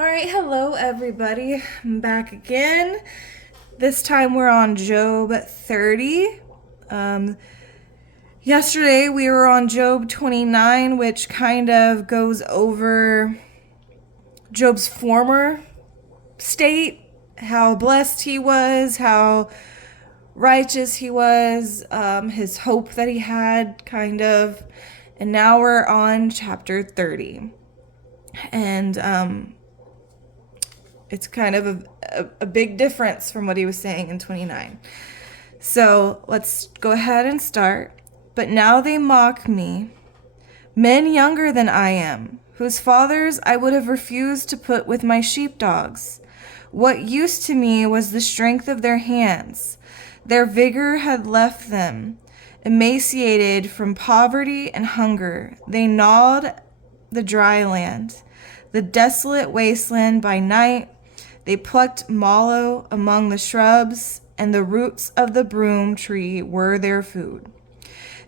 All right, hello everybody. I'm back again. This time we're on Job 30. Um, Yesterday we were on Job 29, which kind of goes over Job's former state, how blessed he was, how righteous he was, his hope that he had, kind of. And now we're on chapter 30. And it's kind of a big difference from what he was saying in 29. So let's go ahead and start. But now they mock me, men younger than I am, whose fathers I would have refused to put with my sheepdogs. What use to me was the strength of their hands? Their vigor had left them. Emaciated from poverty and hunger, they gnawed the dry land, the desolate wasteland by night. They plucked mallow among the shrubs, and the roots of the broom tree were their food.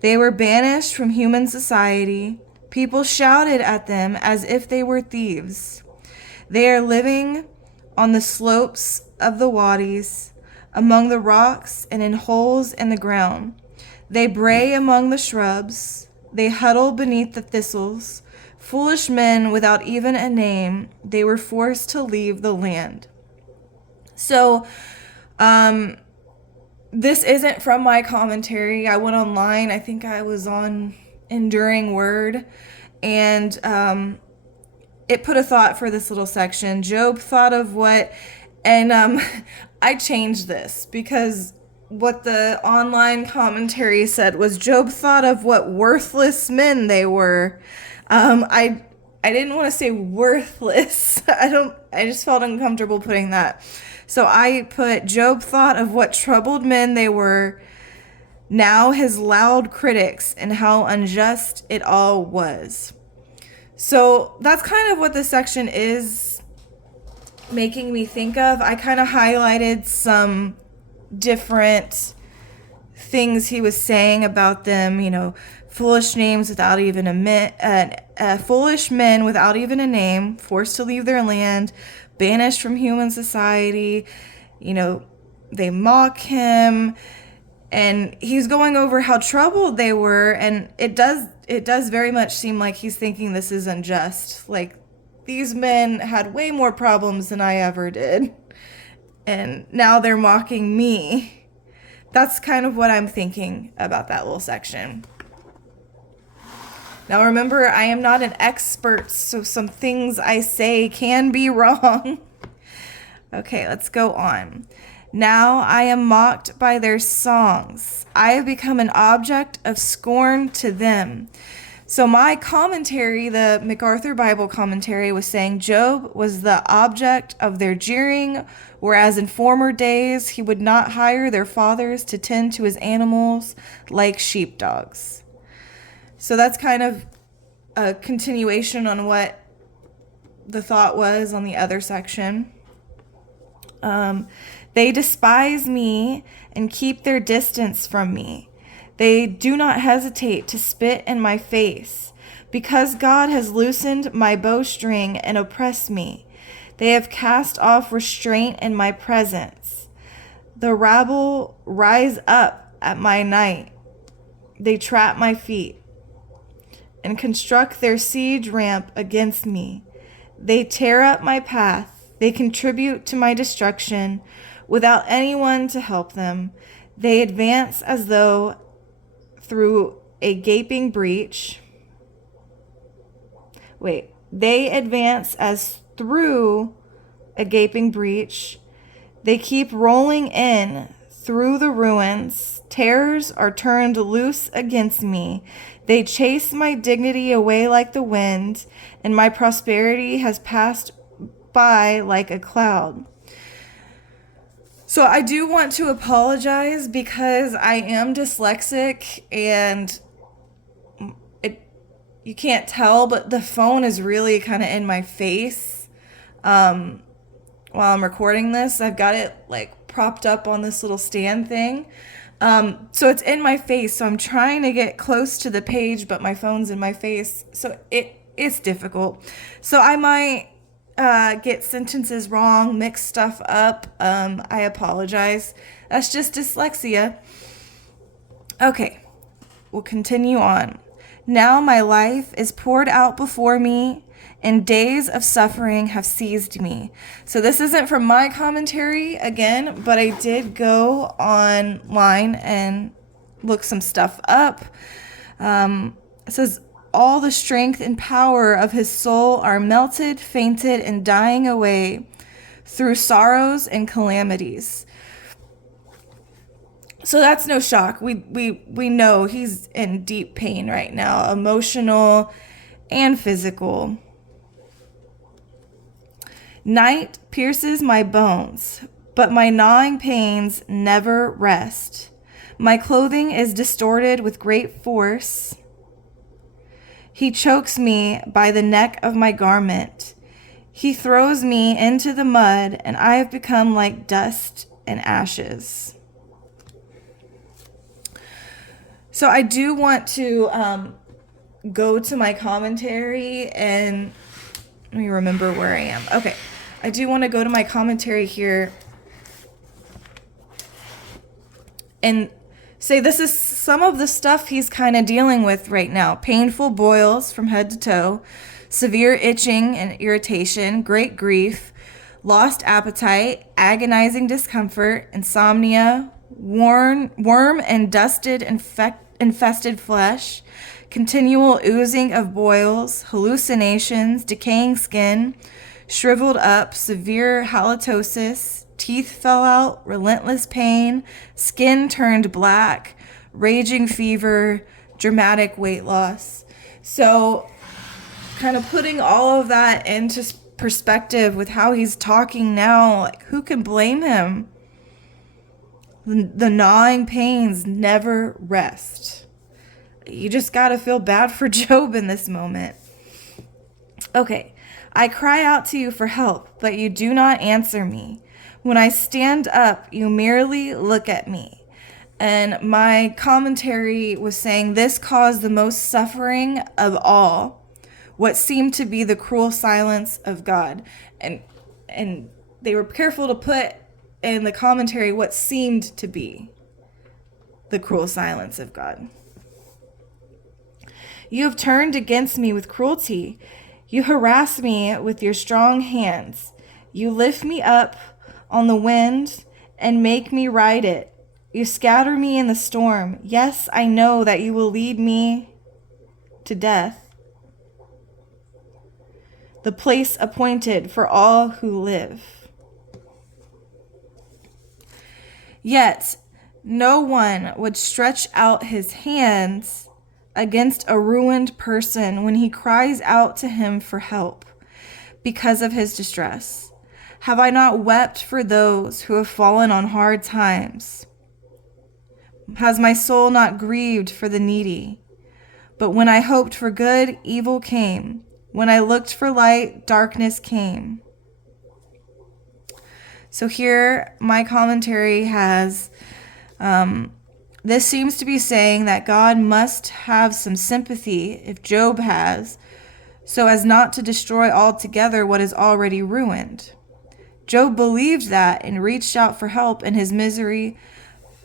They were banished from human society. People shouted at them as if they were thieves. They are living on the slopes of the wadis, among the rocks and in holes in the ground. They bray among the shrubs. They huddle beneath the thistles. Foolish men without even a name, they were forced to leave the land. So, this isn't from my commentary. I went online. I think I was on Enduring Word, and it put a thought for this little section. Job thought of what, and I changed this because what the online commentary said was Job thought of what worthless men they were. I didn't want to say worthless. I just felt uncomfortable putting that. So I put Job thought of what troubled men they were, now his loud critics, and how unjust it all was. So that's kind of what this section is making me think of. I kind of highlighted some different things he was saying about them, foolish names without even foolish men without even a name, forced to leave their land, banished from human society. They mock him, and he's going over how troubled they were, and it does very much seem like he's thinking this is unjust. Like, these men had way more problems than I ever did, and now they're mocking me. That's kind of what I'm thinking about that little section. Now remember, I am not an expert, so some things I say can be wrong. Okay, let's go on. Now I am mocked by their songs. I have become an object of scorn to them. So my commentary, the MacArthur Bible commentary, was saying Job was the object of their jeering, whereas in former days he would not hire their fathers to tend to his animals like sheepdogs. So that's kind of a continuation on what the thought was on the other section. They despise me and keep their distance from me. They do not hesitate to spit in my face, because God has loosened my bowstring and oppressed me. They have cast off restraint in my presence. The rabble rise up at my night. They trap my feet and construct their siege ramp against me. They tear up my path. They contribute to my destruction without anyone to help them. They advance as though through a gaping breach. They advance as through a gaping breach. They keep rolling in through the ruins. Terrors are turned loose against me. They chase my dignity away like the wind, and my prosperity has passed by like a cloud. So I do want to apologize because I am dyslexic, and you can't tell, but the phone is really kind of in my face while I'm recording this. I've got it propped up on this little stand thing. So it's in my face, so I'm trying to get close to the page, but my phone's in my face, so it's difficult. So I might get sentences wrong, mix stuff up, I apologize. That's just dyslexia. Okay, we'll continue on. Now my life is poured out before me, and days of suffering have seized me. So this isn't from my commentary again, but I did go online and look some stuff up. It says, all the strength and power of his soul are melted, fainted, and dying away through sorrows and calamities. So that's no shock. We know he's in deep pain right now, emotional and physical. Night pierces my bones, but my gnawing pains never rest. My clothing is distorted with great force. He chokes me by the neck of my garment. He throws me into the mud, and I have become like dust and ashes. So I do want to go to my commentary, and let me remember where I am. Okay, I do want to go to my commentary here and say this is some of the stuff he's kind of dealing with right now. Painful boils from head to toe, severe itching and irritation, great grief, lost appetite, agonizing discomfort, insomnia, worm and dusted infested flesh, continual oozing of boils, hallucinations, decaying skin, shriveled up, severe halitosis, teeth fell out, relentless pain, skin turned black, raging fever, dramatic weight loss. So kind of putting all of that into perspective with how he's talking now, like who can blame him? The gnawing pains never rest. You just got to feel bad for Job in this moment. Okay, I cry out to you for help, but you do not answer me. When I stand up, you merely look at me. And my commentary was saying this caused the most suffering of all, what seemed to be the cruel silence of God. And they were careful to put in the commentary what seemed to be the cruel silence of God. You have turned against me with cruelty. You harass me with your strong hands. You lift me up on the wind and make me ride it. You scatter me in the storm. Yes, I know that you will lead me to death, the place appointed for all who live. Yet no one would stretch out his hands against a ruined person when he cries out to him for help because of his distress. Have I not wept for those who have fallen on hard times? Has my soul not grieved for the needy? But when I hoped for good, evil came. When I looked for light, darkness came. So here, my commentary has, this seems to be saying that God must have some sympathy, if Job has, so as not to destroy altogether what is already ruined. Job believed that and reached out for help in his misery,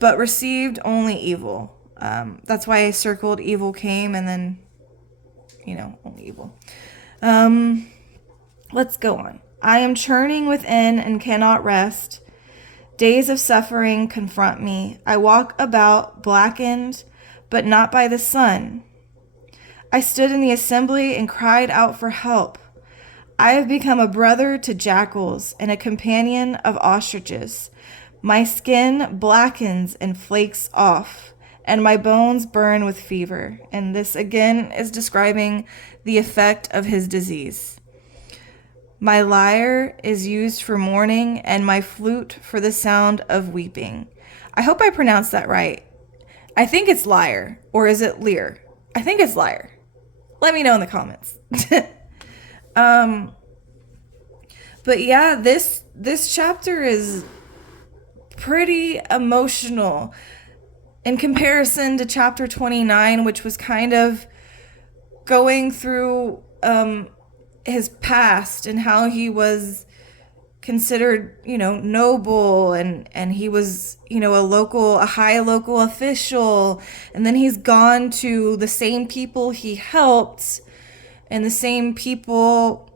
but received only evil. That's why I circled evil came and then, only evil. Let's go on. I am churning within and cannot rest. Days of suffering confront me. I walk about blackened, but not by the sun. I stood in the assembly and cried out for help. I have become a brother to jackals and a companion of ostriches. My skin blackens and flakes off, and my bones burn with fever. And this again is describing the effect of his disease. My lyre is used for mourning, and my flute for the sound of weeping. I hope I pronounced that right. I think it's lyre, or is it lyre? I think it's lyre. Let me know in the comments. But yeah, this chapter is pretty emotional in comparison to chapter 29, which was kind of going through his past and how he was considered, noble, and he was, a high local official, and then he's gone to the same people he helped and the same people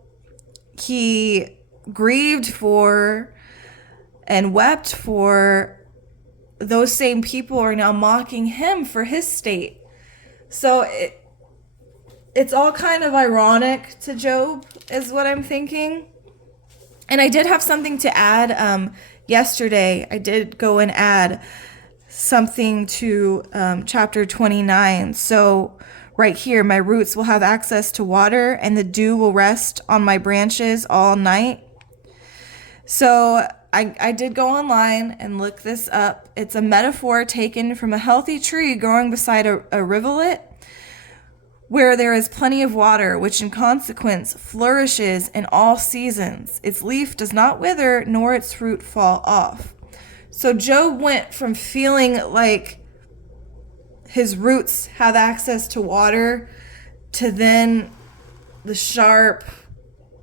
he grieved for and wept for. Those same people are now mocking him for his state. So it's all kind of ironic to Job, is what I'm thinking. And I did have something to add. Yesterday, I did go and add something to chapter 29. So right here, my roots will have access to water, and the dew will rest on my branches all night. So I did go online and look this up. It's a metaphor taken from a healthy tree growing beside a rivulet where there is plenty of water, which in consequence flourishes in all seasons. Its leaf does not wither, nor its fruit fall off. So Job went from feeling like his roots have access to water to then the sharp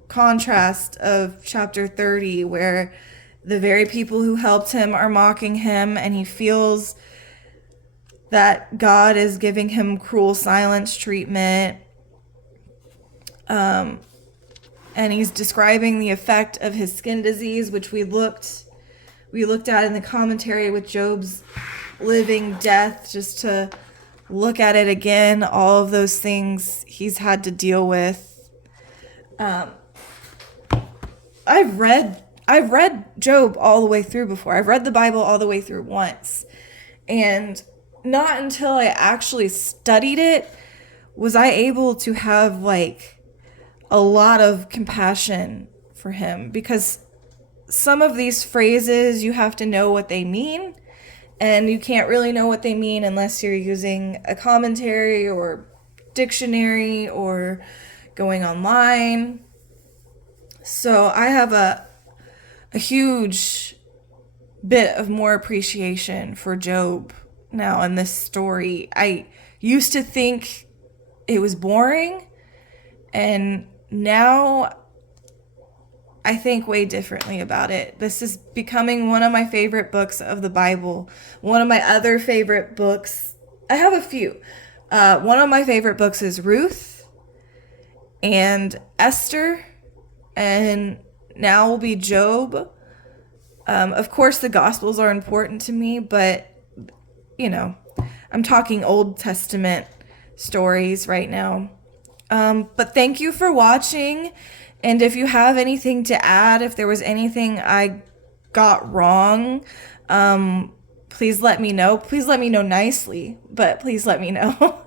contrast of chapter 30, where the very people who helped him are mocking him, and he feels that God is giving him cruel silence treatment. And he's describing the effect of his skin disease, which we looked at in the commentary with Job's living death, just to look at it again, all of those things he's had to deal with. I've read Job all the way through before. I've read the Bible all the way through once. And not until I actually studied it was I able to have like a lot of compassion for him, because some of these phrases, you have to know what they mean, and you can't really know what they mean unless you're using a commentary or dictionary or going online. So I have a huge bit of more appreciation for Job now in this story. I used to think it was boring, and now I think way differently about it. This is becoming one of my favorite books of the Bible. One of my other favorite books, I have a few. One of my favorite books is Ruth and Esther, and now will be Job. Of course, the Gospels are important to me, but, I'm talking Old Testament stories right now. But thank you for watching. And if you have anything to add, if there was anything I got wrong, please let me know. Please let me know nicely, but please let me know.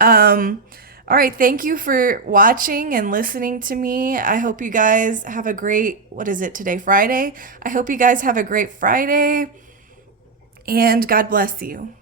All right, thank you for watching and listening to me. I hope you guys have a great, what is it today, Friday? I hope you guys have a great Friday, and God bless you.